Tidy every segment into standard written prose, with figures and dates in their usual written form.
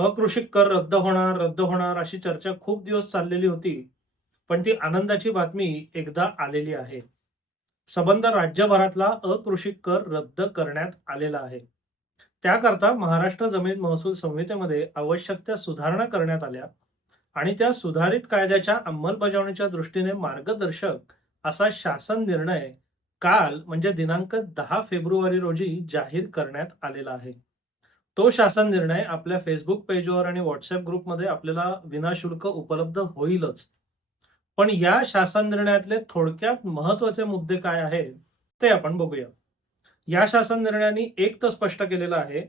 अकृषिक कर रद्द होणार अशी चर्चा खूप दिवस चाललेली होती. पण ती आनंदाची बातमी एकदा आलेली आहे. संबंध राज्यभरातला अकृषिक कर रद्द करण्यात आलेला आहे. त्याकरता महाराष्ट्र जमीन महसूल संहितेमध्ये आवश्यक त्या सुधारणा करण्यात आल्या आणि त्या सुधारित कायद्याच्या अंमलबजावणीच्या दृष्टीने मार्गदर्शक असा शासन निर्णय काल म्हणजे दिनांक 10 फेब्रुवारी रोजी जाहीर करण्यात आलेला आहे. तो शासन निर्णय आपल्या फेसबुक पेजवर आणि व्हॉट्सअप ग्रुपमध्ये आपल्याला विनाशुल्क उपलब्ध होईलच. पण या शासन निर्णयातले थोडक्यात महत्वाचे मुद्दे काय आहेत ते आपण बघूया. या शासन निर्णयाने एक तर स्पष्ट केलेलं आहे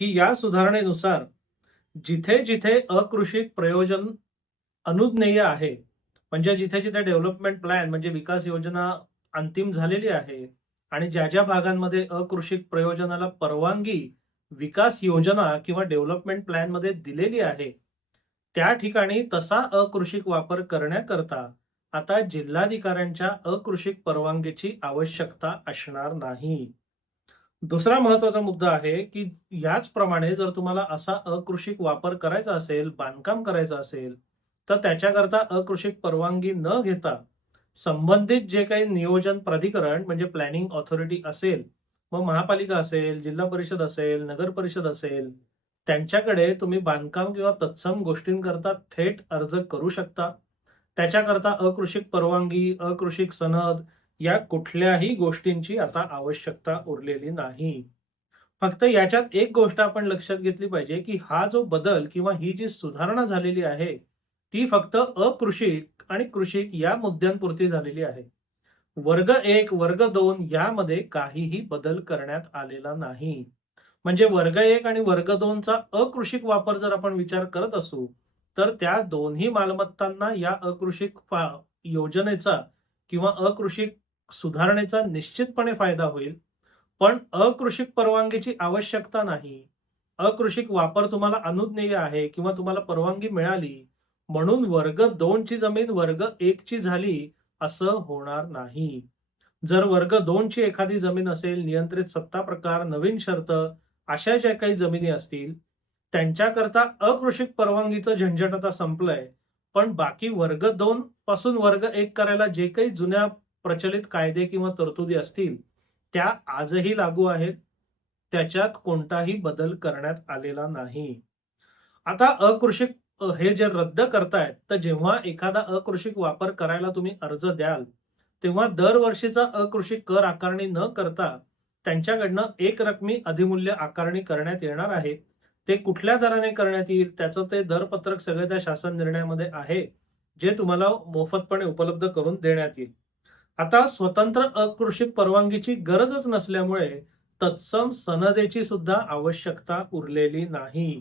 की या सुधारणेनुसार जिथे जिथे अकृषिक प्रयोजन अनुज्ञेय आहे, म्हणजे जिथे जिथे डेव्हलपमेंट प्लॅन म्हणजे विकास योजना अंतिम झालेली आहे आणि ज्या ज्या भागांमध्ये अकृषिक प्रयोजनाला परवानगी विकास योजना किंवा डेव्हलपमेंट प्लॅन मध्ये दिलेली आहे, त्या ठिकाणी तसा अकृषिक वापर करण्याकरता आता जिल्हाधिकाऱ्यांच्या अकृषिक परवानगीची आवश्यकता असणार नाही. दुसरा महत्वाचा मुद्दा आहे की याचप्रमाणे जर तुम्हाला असा अकृषिक वापर करायचा असेल, बांधकाम करायचं असेल, तर त्याच्याकरता अकृषिक परवानगी न घेता संबंधित जे काही नियोजन प्राधिकरण म्हणजे प्लॅनिंग ऑथॉरिटी असेल, मग महापालिका असेल, जिल्हा परिषद असेल, नगर परिषद असेल, त्यांच्याकडे तुम्ही बांधकाम किंवा तत्सम गोष्टींकरता थेट अर्ज करू शकता. त्याच्याकरता अकृषिक परवानगी, अकृषिक सनद या कुठल्याही गोष्टींची आता आवश्यकता उरलेली नाही. फक्त याच्यात एक गोष्ट आपण लक्षात घेतली पाहिजे की हा जो बदल किंवा ही जी सुधारणा झालेली आहे, ती फक्त अकृषिक आणि कृषिक या मुद्द्यांपुरती झालेली आहे. वर्ग 1, वर्ग 2 यामध्ये काहीही बदल करण्यात आलेला नाही. म्हणजे वर्ग 1 आणि वर्ग 2 चा अकृषिक वापर जर आपण विचार करत असू, तर त्या दोन्ही मालमत्तांना या अकृषिक योजनेचा किंवा अकृषिक सुधारणेचा निश्चितपणे फायदा होईल. पण अकृषिक परवानगीची आवश्यकता नाही. अकृषिक वापर तुम्हाला अनुज्ञेय आहे किंवा तुम्हाला परवानगी मिळाली म्हणून वर्ग 2 ची जमीन वर्ग 1 ची झाली असं होणार नाही. जर वर्ग 2 ची एखादी जमीन असेल, नियंत्रित सत्ता प्रकार, नवीन शर्त अशा ज्या काही जमिनी असतील, त्यांच्याकरता अकृषिक परवानगीचं झंझट आता संपलंय. पण बाकी वर्ग 2 पासून वर्ग 1 करायला जे काही जुन्या प्रचलित कायदे किंवा तरतुदी असतील, त्या आजही लागू आहेत. त्याच्यात कोणताही बदल करण्यात आलेला नाही. आता अकृषिक हे जे रद्द करतायत, तर जेव्हा एखादा अकृषिक वापर करायला तुम्ही अर्ज द्याल, तेव्हा दरवर्षीचा अकृषिक कर आकारणी न करता त्यांच्याकडनं एक रकमी अधिमूल्य आकारणी करण्यात येणार आहे. ते कुठल्या दराने करण्यात येईल त्याचं ते दरपत्रक सगळं त्या शासन निर्णयामध्ये आहे, जे तुम्हाला मोफतपणे उपलब्ध करून देण्यात येईल. आता स्वतंत्र अकृषिक परवानगीची गरजच नसल्यामुळे तत्सम सनदेची सुद्धा आवश्यकता उरलेली नाही.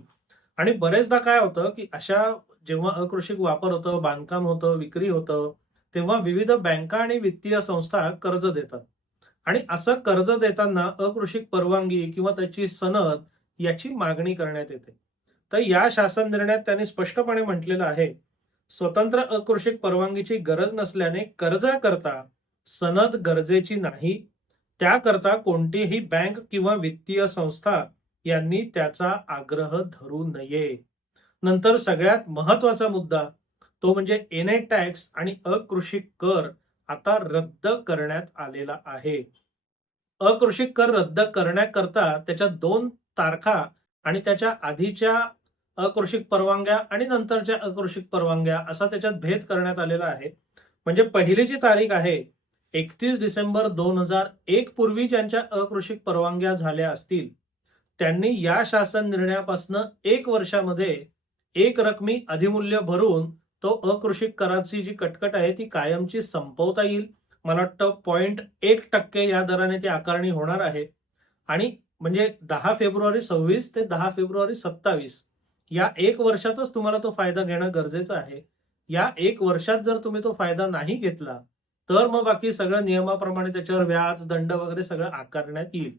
आणि बरेचदा काय होतं की अशा जेव्हा अकृषिक वापर होतं, बांधकाम होतं, विक्री होतं, तेव्हा विविध बँका आणि वित्तीय संस्था कर्ज देतात आणि असं कर्ज देताना अकृषिक परवानगी किंवा त्याची सनद याची मागणी करण्यात येते. तर या शासन निर्णयात त्यांनी स्पष्टपणे म्हटलेलं आहे, स्वतंत्र अकृषिक परवानगीची गरज नसल्याने कर्जाकरता सनद गरजेची नाही. त्याकरता कोणतीही बँक किंवा वित्तीय संस्था यांनी त्याचा आग्रह धरू नये. नंतर सगळ्यात महत्वाचा मुद्दा तो म्हणजे एनए टॅक्स आणि अकृषिक कर आता रद्द करण्यात आलेला आहे. अकृषिक कर रद्द करण्याकरता त्याच्या 2 तारखा आणि त्याच्या आधीच्या अकृषिक परवानग्या आणि नंतरच्या अकृषिक परवानग्या असा त्याच्यात भेद करण्यात आलेला आहे. म्हणजे पहिली जी तारीख आहे 31 डिसेंबर 2001 पूर्वी ज्यांच्या अकृषिक परवानग्या झाल्या असतील, त्यांनी या शासन निर्णयापासून 1 वर्षामध्ये एक रकमी अधिमूल्य भरून तो अकृषिक कराची जी कटकट आहे ती कायमची संपवता येईल. मला वाटतं 0.1% या दराने ती आकारणी होणार आहे. आणि म्हणजे 10 फेब्रुवारी 26 ते 10 फेब्रुवारी 27 या 1 वर्षातच तुम्हाला तो फायदा घेणं गरजेचं आहे. या 1 वर्षात जर तुम्ही तो फायदा नाही घेतला, तर मग बाकी सगळं नियमाप्रमाणे त्याच्यावर व्याज, दंड वगैरे सगळं आकारण्यात येईल.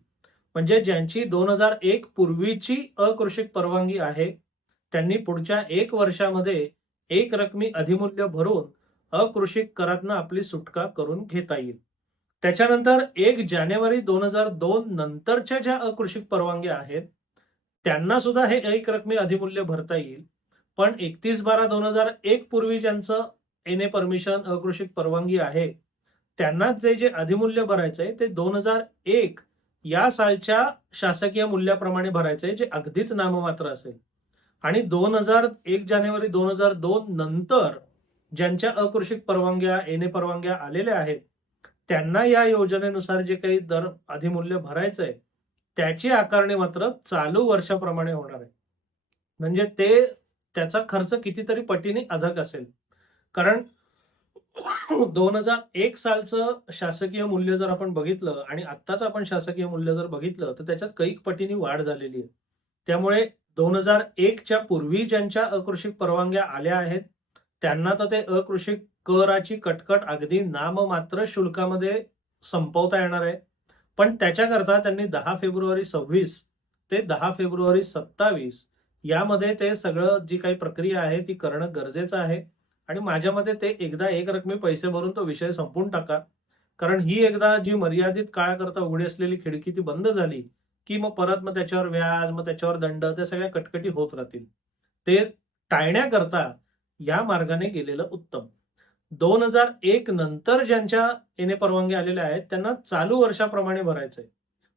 म्हणजे ज्यांची 2001 पूर्वीची अकृषिक परवानगी आहे, त्यांनी पुढच्या 1 वर्षामध्ये एक रकमी अधिमूल्य भरून अकृषिक करातनं आपली सुटका करून घेता येईल. त्याच्यानंतर 1 जानेवारी 2002 नंतरच्या ज्या अकृषिक परवानग्या आहेत, त्यांना सुद्धा हे एक रकमी अधिमूल्य भरता येईल. पण 31/12/2001 पूर्वी ज्यांचं एनए परमिशन अकृषिक परवानगी आहे, त्यांना ते जे अधिमूल्य भरायचंय ते 2001 या सालच्या शासकीय मूल्याप्रमाणे भरायचंय, जे अगदीच नाममात्र असेल. आणि 2001 जानेवारी 2002 नंतर ज्यांच्या अकृषिक परवानग्या एनए परवानग्या आलेल्या आहेत, त्यांना या योजनेनुसार जे काही दर अधिमूल्य भरायचंय त्याची आकारणी मात्र चालू वर्षाप्रमाणे होणार आहे. म्हणजे त्याचा खर्च कितीतरी पटीने अधिक असेल. कारण 2001 सालचं शासकीय मूल्य जर आपण बघितलं आणि आत्ताचं आपण शासकीय मूल्य जर बघितलं, तर त्याच्यात कैक पटीने वाढ झालेली आहे. त्यामुळे 2001च्या पूर्वी ज्यांच्या अकृषिक परवानग्या आल्या आहेत, त्यांना तर ते अकृषिक कराची कटकट अगदी नाममात्र शुल्कामध्ये संपवता येणार आहे. पण त्याच्याकरता त्यांनी 10 फेब्रुवारी 26 ते 10 फेब्रुवारी 27 यामध्ये ते सगळं जी काही प्रक्रिया आहे ती करणं गरजेचं आहे. आणि माझ्या मते ते एकदा एक रकमी पैसे भरून तो विषय संपवून टाका. कारण ही एकदा जी मर्यादित काळाकरता उघडी असलेली खिडकी ती बंद झाली, की मग परत मग त्याच्यावर व्याज, मग त्याच्यावर दंड, त्या सगळ्या कटकटी होत राहतील. ते टाळण्याकरता या मार्गाने गेलेलं उत्तम. 2001 नंतर ज्यांच्या एनए परवानग्या आलेल्या आहेत त्यांना चालू वर्षाप्रमाणे भरायचंय.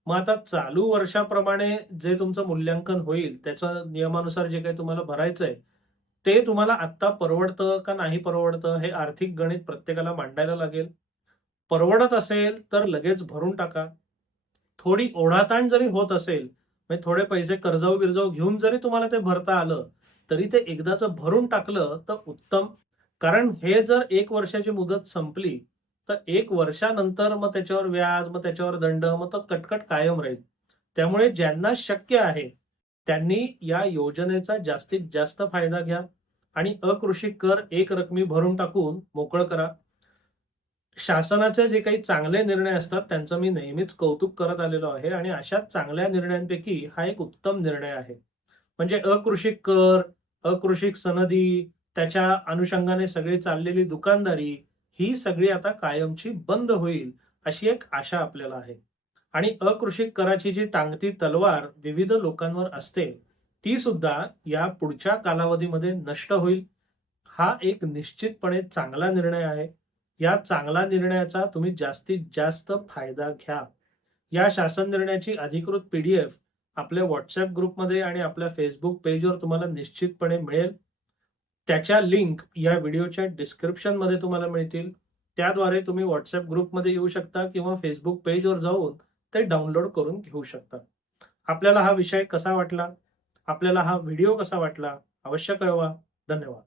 मग आता चालू वर्षाप्रमाणे जे तुमचं मूल्यांकन होईल, त्याच्या नियमानुसार जे काही तुम्हाला भरायचंय, ते तुम्हाला आत्ता परवडतं का नाही परवडतं हे आर्थिक गणित प्रत्येकाला मांडायला लागेल. परवडत असेल तर लगेच भरून टाका. थोडी ओढाताण जरी होत असेल, म्हणजे थोडे पैसे कर्जाऊ बिरजाऊ घेऊन जरी तुम्हाला ते भरता आलं, तरी ते एकदाच भरून टाकलं तर उत्तम. कारण हे जर 1 वर्षाची मुदत संपली, तर 1 वर्षानंतर मग त्याच्यावर व्याज, मग त्याच्यावर दंड, मग तो कटकट कायम राहील. त्यामुळे ज्यांना शक्य आहे, त्यांनी या योजनेचा जास्तीत जास्त फायदा घ्या आणि अकृषी कर एक रकमी भरून टाकून मोकळं करा. शासनाचे जे काही चांगले निर्णय असतात त्यांचं मी नेहमीच कौतुक करत आलेलो आहे आणि अशाच चांगल्या निर्णयांपैकी हा एक उत्तम निर्णय आहे. म्हणजे अकृषिक कर, अकृषिक सनदी, त्याच्या अनुषंगाने सगळी चाललेली दुकानदारी ही सगळी आता कायमची बंद होईल अशी एक आशा आपल्याला आहे. आणि अकृषिक कराची जी टांगती तलवार विविध लोकांवर असते, ती सुद्धा या पुढच्या कालावधीमध्ये नष्ट होईल. हा एक निश्चितपणे चांगला निर्णय आहे. या चांगला निर्णयाचा तुम्ही जास्तीत जास्त फायदा घ्या. या शासन निर्णयाची अधिकृत पीडीएफ आपल्या व्हॉट्सअप ग्रुपमध्ये आणि आपल्या फेसबुक पेजवर तुम्हाला निश्चितपणे मिळेल. त्याच्या लिंक या व्हिडिओच्या डिस्क्रिप्शनमध्ये तुम्हाला मिळतील. त्याद्वारे तुम्ही व्हॉट्सअप ग्रुपमध्ये येऊ शकता किंवा फेसबुक पेजवर जाऊन ते डाउनलोड करून घेऊ शकता. आपल्याला हा विषय कसा वाटला? आपल्याला हा व्हिडिओ कसा वाटला? अवश्य कळवा. धन्यवाद.